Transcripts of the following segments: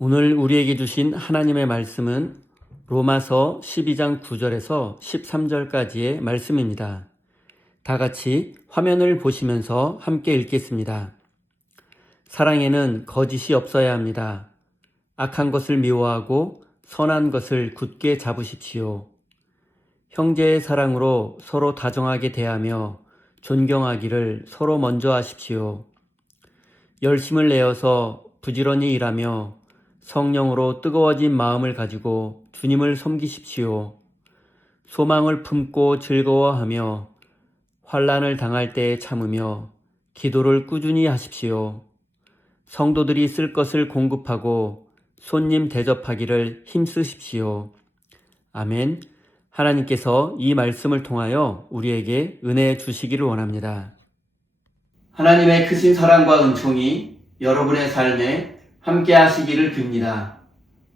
오늘 우리에게 주신 하나님의 말씀은 로마서 12장 9절에서 13절까지의 말씀입니다. 다 같이 화면을 보시면서 함께 읽겠습니다. 사랑에는 거짓이 없어야 합니다. 악한 것을 미워하고 선한 것을 굳게 잡으십시오. 형제의 사랑으로 서로 다정하게 대하며 존경하기를 서로 먼저 하십시오. 열심을 내어서 부지런히 일하며 성령으로 뜨거워진 마음을 가지고 주님을 섬기십시오. 소망을 품고 즐거워하며 환난을 당할 때에 참으며 기도를 꾸준히 하십시오. 성도들이 쓸 것을 공급하고 손님 대접하기를 힘쓰십시오. 아멘. 하나님께서 이 말씀을 통하여 우리에게 은혜 주시기를 원합니다. 하나님의 크신 사랑과 은총이 여러분의 삶에 함께 하시기를 빕니다.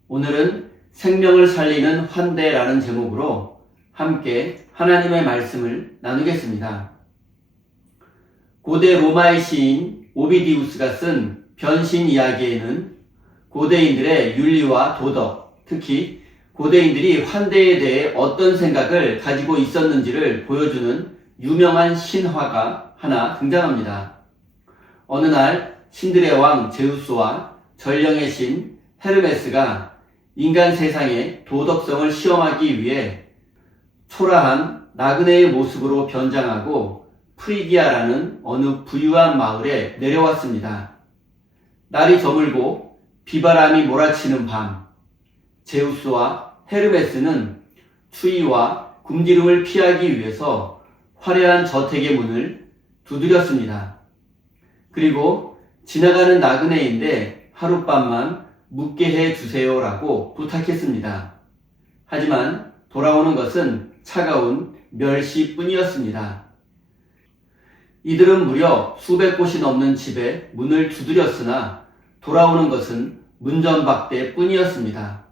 오늘은 생명을 살리는 환대라는 제목으로 함께 하나님의 말씀을 나누겠습니다. 고대 로마의 시인 오비디우스가 쓴 변신 이야기에는 고대인들의 윤리와 도덕, 특히 고대인들이 환대에 대해 어떤 생각을 가지고 있었는지를 보여주는 유명한 신화가 하나 등장합니다. 어느 날 신들의 왕 제우스와 전령의 신 헤르메스가 인간 세상의 도덕성을 시험하기 위해 초라한 나그네의 모습으로 변장하고 프리기아라는 어느 부유한 마을에 내려왔습니다. 날이 저물고 비바람이 몰아치는 밤, 제우스와 헤르메스는 추위와 굶주림을 피하기 위해서 화려한 저택의 문을 두드렸습니다. 그리고 지나가는 나그네인데 하룻밤만 묵게 해주세요라고 부탁했습니다. 하지만 돌아오는 것은 차가운 멸시뿐이었습니다. 이들은 무려 수백 곳이 넘는 집에 문을 두드렸으나 돌아오는 것은 문전박대뿐이었습니다.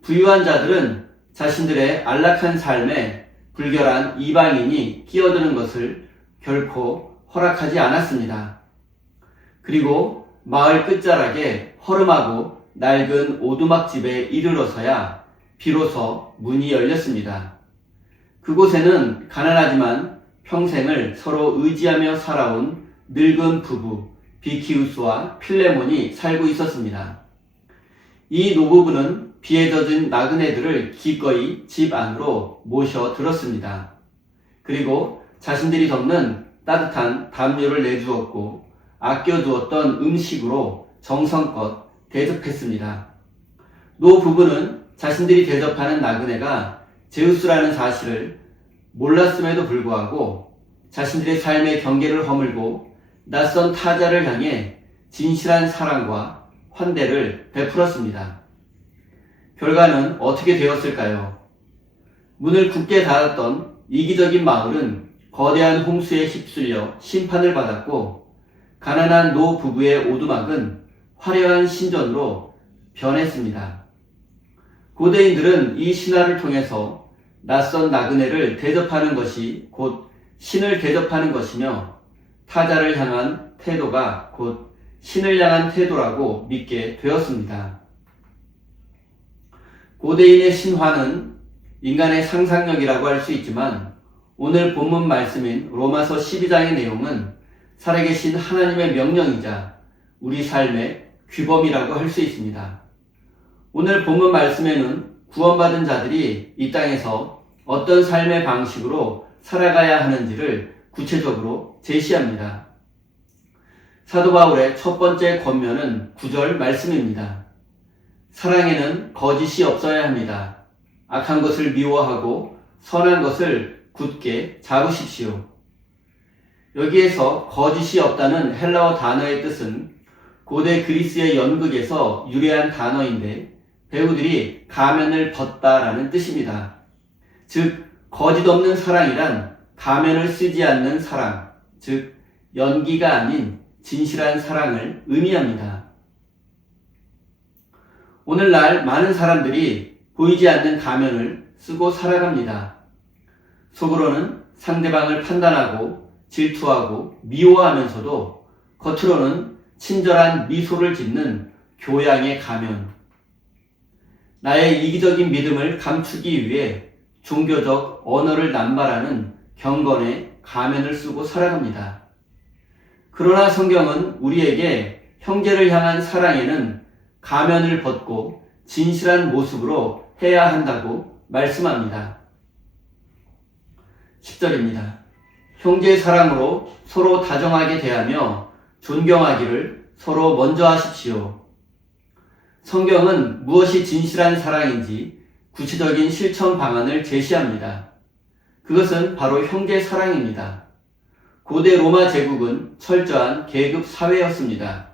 부유한 자들은 자신들의 안락한 삶에 불결한 이방인이 끼어드는 것을 결코 허락하지 않았습니다. 그리고 마을 끝자락에 허름하고 낡은 오두막집에 이르러서야 비로소 문이 열렸습니다. 그곳에는 가난하지만 평생을 서로 의지하며 살아온 늙은 부부 비키우스와 필레몬이 살고 있었습니다. 이 노부부는 비에 젖은 나그네들을 기꺼이 집 안으로 모셔 들었습니다. 그리고 자신들이 덮는 따뜻한 담요를 내주었고 아껴두었던 음식으로 정성껏 대접했습니다. 노부부는 자신들이 대접하는 나그네가 제우스라는 사실을 몰랐음에도 불구하고 자신들의 삶의 경계를 허물고 낯선 타자를 향해 진실한 사랑과 환대를 베풀었습니다. 결과는 어떻게 되었을까요? 문을 굳게 닫았던 이기적인 마을은 거대한 홍수에 휩쓸려 심판을 받았고 가난한 노 부부의 오두막은 화려한 신전으로 변했습니다. 고대인들은 이 신화를 통해서 낯선 나그네를 대접하는 것이 곧 신을 대접하는 것이며 타자를 향한 태도가 곧 신을 향한 태도라고 믿게 되었습니다. 고대인의 신화는 인간의 상상력이라고 할 수 있지만 오늘 본문 말씀인 로마서 12장의 내용은 살아계신 하나님의 명령이자 우리 삶의 규범이라고 할 수 있습니다. 오늘 본문 말씀에는 구원받은 자들이 이 땅에서 어떤 삶의 방식으로 살아가야 하는지를 구체적으로 제시합니다. 사도 바울의 첫 번째 권면은 9절 말씀입니다. 사랑에는 거짓이 없어야 합니다. 악한 것을 미워하고 선한 것을 굳게 잡으십시오. 여기에서 거짓이 없다는 헬라어 단어의 뜻은 고대 그리스의 연극에서 유래한 단어인데 배우들이 가면을 벗다라는 뜻입니다. 즉 거짓 없는 사랑이란 가면을 쓰지 않는 사랑, 즉 연기가 아닌 진실한 사랑을 의미합니다. 오늘날 많은 사람들이 보이지 않는 가면을 쓰고 살아갑니다. 속으로는 상대방을 판단하고 질투하고 미워하면서도 겉으로는 친절한 미소를 짓는 교양의 가면. 나의 이기적인 믿음을 감추기 위해 종교적 언어를 남발하는 경건의 가면을 쓰고 살아갑니다. 그러나 성경은 우리에게 형제를 향한 사랑에는 가면을 벗고 진실한 모습으로 해야 한다고 말씀합니다. 10절입니다. 형제의 사랑으로 서로 다정하게 대하며 존경하기를 서로 먼저 하십시오. 성경은 무엇이 진실한 사랑인지 구체적인 실천 방안을 제시합니다. 그것은 바로 형제 사랑입니다. 고대 로마 제국은 철저한 계급 사회였습니다.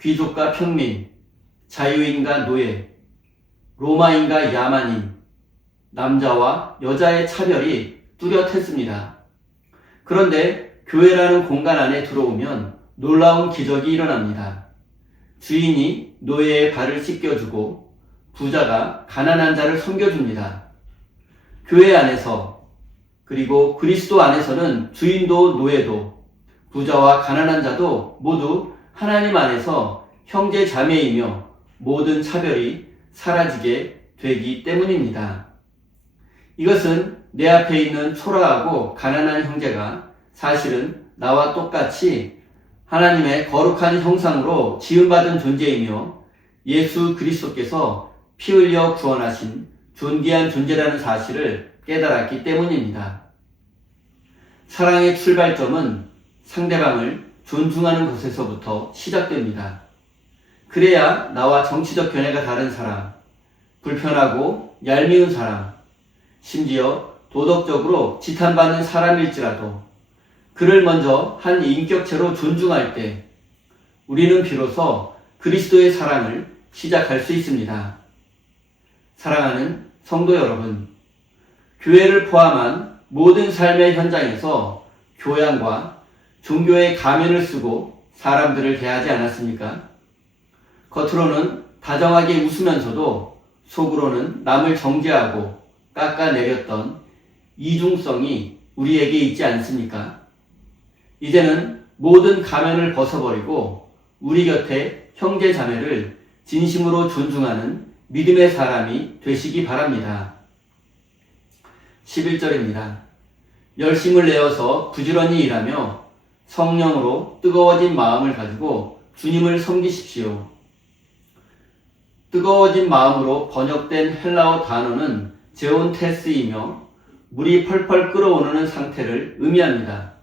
귀족과 평민, 자유인과 노예, 로마인과 야만인, 남자와 여자의 차별이 뚜렷했습니다. 그런데 교회라는 공간 안에 들어오면 놀라운 기적이 일어납니다. 주인이 노예의 발을 씻겨주고 부자가 가난한 자를 섬겨줍니다. 교회 안에서 그리고 그리스도 안에서는 주인도 노예도 부자와 가난한 자도 모두 하나님 안에서 형제 자매이며 모든 차별이 사라지게 되기 때문입니다. 이것은 내 앞에 있는 초라하고 가난한 형제가 사실은 나와 똑같이 하나님의 거룩한 형상으로 지음받은 존재이며 예수 그리스도께서 피 흘려 구원하신 존귀한 존재라는 사실을 깨달았기 때문입니다. 사랑의 출발점은 상대방을 존중하는 것에서부터 시작됩니다. 그래야 나와 정치적 견해가 다른 사람, 불편하고 얄미운 사람, 심지어 도덕적으로 지탄받는 사람일지라도 그를 먼저 한 인격체로 존중할 때 우리는 비로소 그리스도의 사랑을 시작할 수 있습니다. 사랑하는 성도 여러분, 교회를 포함한 모든 삶의 현장에서 교양과 종교의 가면을 쓰고 사람들을 대하지 않았습니까? 겉으로는 다정하게 웃으면서도 속으로는 남을 정죄하고 깎아내렸던 이중성이 우리에게 있지 않습니까? 이제는 모든 가면을 벗어버리고 우리 곁에 형제 자매를 진심으로 존중하는 믿음의 사람이 되시기 바랍니다. 11절입니다. 열심을 내어서 부지런히 일하며 성령으로 뜨거워진 마음을 가지고 주님을 섬기십시오. 뜨거워진 마음으로 번역된 헬라어 단어는 제온테스이며 물이 펄펄 끓어오르는 상태를 의미합니다.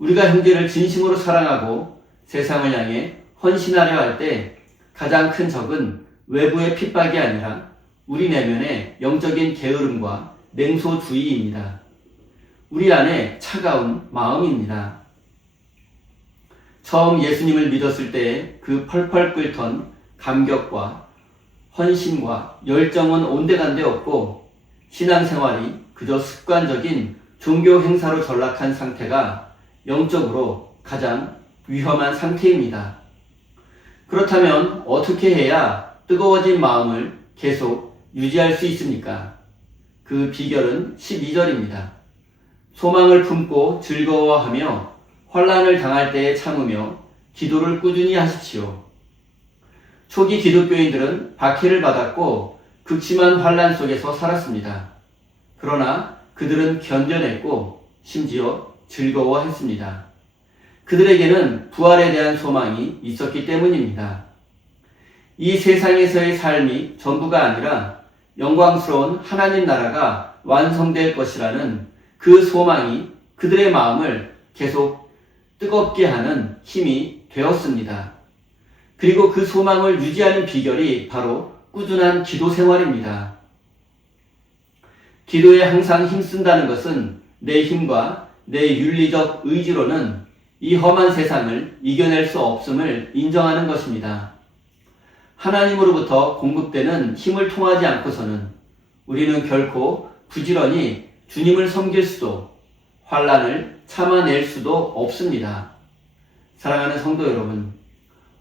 우리가 형제를 진심으로 사랑하고 세상을 향해 헌신하려 할 때 가장 큰 적은 외부의 핍박이 아니라 우리 내면의 영적인 게으름과 냉소주의입니다. 우리 안에 차가운 마음입니다. 처음 예수님을 믿었을 때의 그 펄펄 끓던 감격과 헌신과 열정은 온데간데 없고 신앙생활이 그저 습관적인 종교 행사로 전락한 상태가 영적으로 가장 위험한 상태입니다. 그렇다면 어떻게 해야 뜨거워진 마음을 계속 유지할 수 있습니까? 그 비결은 12절입니다. 소망을 품고 즐거워하며 환난을 당할 때에 참으며 기도를 꾸준히 하십시오. 초기 기독교인들은 박해를 받았고 극심한 환난 속에서 살았습니다. 그러나 그들은 견뎌냈고 심지어 즐거워했습니다. 그들에게는 부활에 대한 소망이 있었기 때문입니다. 이 세상에서의 삶이 전부가 아니라 영광스러운 하나님 나라가 완성될 것이라는 그 소망이 그들의 마음을 계속 뜨겁게 하는 힘이 되었습니다. 그리고 그 소망을 유지하는 비결이 바로 꾸준한 기도 생활입니다. 기도에 항상 힘쓴다는 것은 내 힘과 내 윤리적 의지로는 이 험한 세상을 이겨낼 수 없음을 인정하는 것입니다. 하나님으로부터 공급되는 힘을 통하지 않고서는 우리는 결코 부지런히 주님을 섬길 수도 환난을 참아낼 수도 없습니다. 사랑하는 성도 여러분,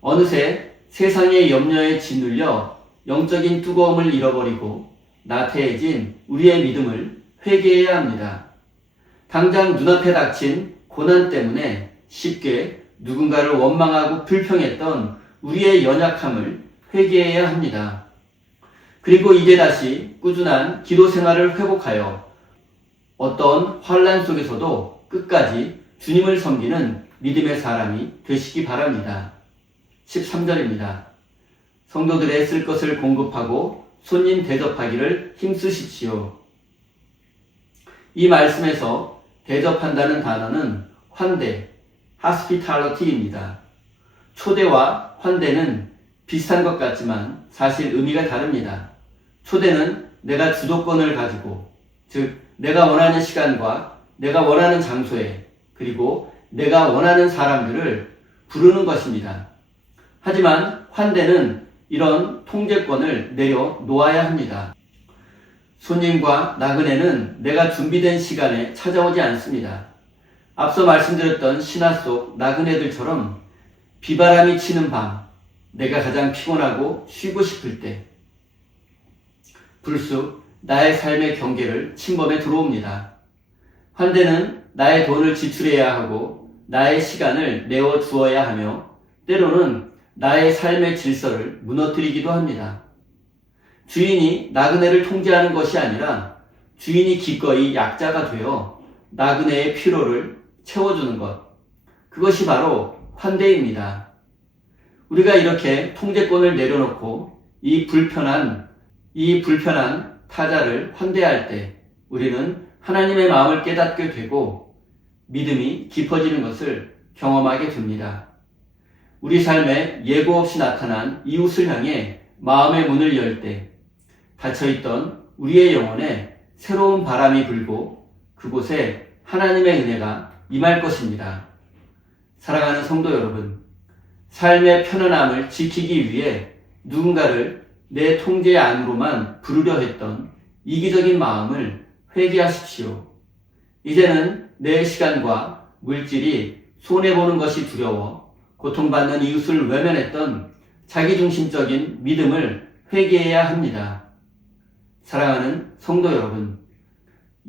어느새 세상의 염려에 짓눌려 영적인 뜨거움을 잃어버리고 나태해진 우리의 믿음을 회개해야 합니다. 당장 눈앞에 닥친 고난 때문에 쉽게 누군가를 원망하고 불평했던 우리의 연약함을 회개해야 합니다. 그리고 이제 다시 꾸준한 기도 생활을 회복하여 어떤 환난 속에서도 끝까지 주님을 섬기는 믿음의 사람이 되시기 바랍니다. 13절입니다. 성도들의 쓸 것을 공급하고 손님 대접하기를 힘쓰십시오. 이 말씀에서 대접한다는 단어는 환대, hospitality입니다. 초대와 환대는 비슷한 것 같지만 사실 의미가 다릅니다. 초대는 내가 주도권을 가지고, 즉 내가 원하는 시간과 내가 원하는 장소에 그리고 내가 원하는 사람들을 부르는 것입니다. 하지만 환대는 이런 통제권을 내려 놓아야 합니다. 손님과 나그네는 내가 준비된 시간에 찾아오지 않습니다. 앞서 말씀드렸던 신화 속 나그네들처럼 비바람이 치는 밤, 내가 가장 피곤하고 쉬고 싶을 때 불쑥 나의 삶의 경계를 침범해 들어옵니다. 환대는 나의 돈을 지출해야 하고 나의 시간을 내어 주어야 하며 때로는 나의 삶의 질서를 무너뜨리기도 합니다. 주인이 나그네를 통제하는 것이 아니라 주인이 기꺼이 약자가 되어 나그네의 피로를 채워주는 것, 그것이 바로 환대입니다. 우리가 이렇게 통제권을 내려놓고 이 불편한 타자를 환대할 때 우리는 하나님의 마음을 깨닫게 되고 믿음이 깊어지는 것을 경험하게 됩니다. 우리 삶에 예고 없이 나타난 이웃을 향해 마음의 문을 열 때 닫혀있던 우리의 영혼에 새로운 바람이 불고 그곳에 하나님의 은혜가 임할 것입니다. 사랑하는 성도 여러분, 삶의 편안함을 지키기 위해 누군가를 내 통제 안으로만 부르려 했던 이기적인 마음을 회개하십시오. 이제는 내 시간과 물질이 손해보는 것이 두려워 고통받는 이웃을 외면했던 자기중심적인 믿음을 회개해야 합니다. 사랑하는 성도 여러분,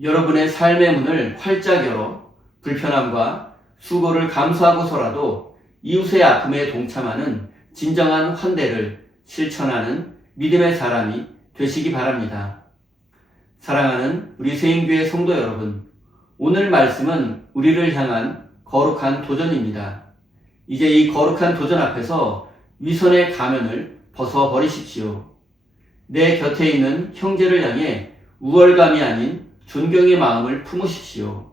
여러분의 삶의 문을 활짝 열어 불편함과 수고를 감수하고서라도 이웃의 아픔에 동참하는 진정한 환대를 실천하는 믿음의 사람이 되시기 바랍니다. 사랑하는 우리 세인교회 성도 여러분, 오늘 말씀은 우리를 향한 거룩한 도전입니다. 이제 이 거룩한 도전 앞에서 위선의 가면을 벗어버리십시오. 내 곁에 있는 형제를 향해 우월감이 아닌 존경의 마음을 품으십시오.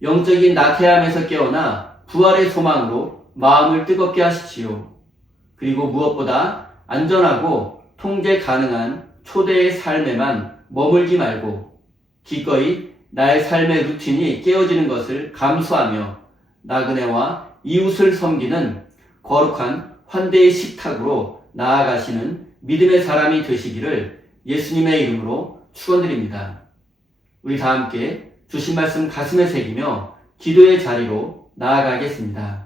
영적인 나태함에서 깨어나 부활의 소망으로 마음을 뜨겁게 하십시오. 그리고 무엇보다 안전하고 통제 가능한 초대의 삶에만 머물지 말고 기꺼이 나의 삶의 루틴이 깨어지는 것을 감수하며 나그네와 이웃을 섬기는 거룩한 환대의 식탁으로 나아가시는 믿음의 사람이 되시기를 예수님의 이름으로 축원드립니다. 우리 다 함께 주신 말씀 가슴에 새기며 기도의 자리로 나아가겠습니다.